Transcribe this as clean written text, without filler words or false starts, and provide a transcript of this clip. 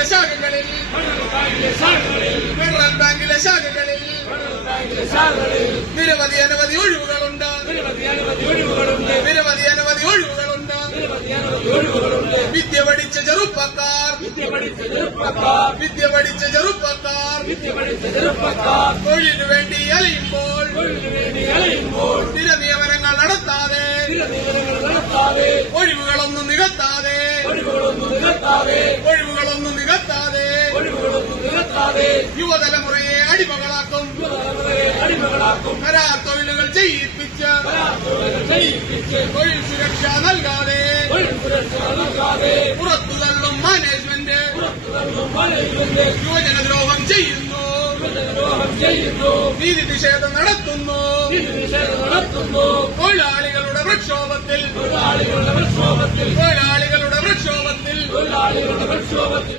ബാങ്കിലെ ശാഖകളിൽ ഫെഡറൽ ബാങ്കിലെ ശാഖകളിൽ നിരവധി അനവധി ഒഴിവുകളുണ്ട്. വിദ്യ പഠിച്ച ചെറുപ്പക്കാർ തൊഴിലിനു വേണ്ടി അലയുമ്പോൾ സ്ഥിര നിയമനങ്ങൾ നടത്താതെ ഒഴിവുകളൊന്നും നികത്താതെ യുവതലമുറയെ അടിമകളാക്കും. കരാർ തൊഴിലുകൾ ചെയ്യിപ്പിച്ച് തൊഴിൽ സുരക്ഷ നൽകാതെ പുറത്തുതള്ളും മാനേജ്മെന്റ് യുവജനദ്രോഹം ചെയ്യുന്നു. നീതി നിഷേധം നടത്തുന്നു. തൊഴിലാളികളുടെ പ്രക്ഷോഭത്തിൽ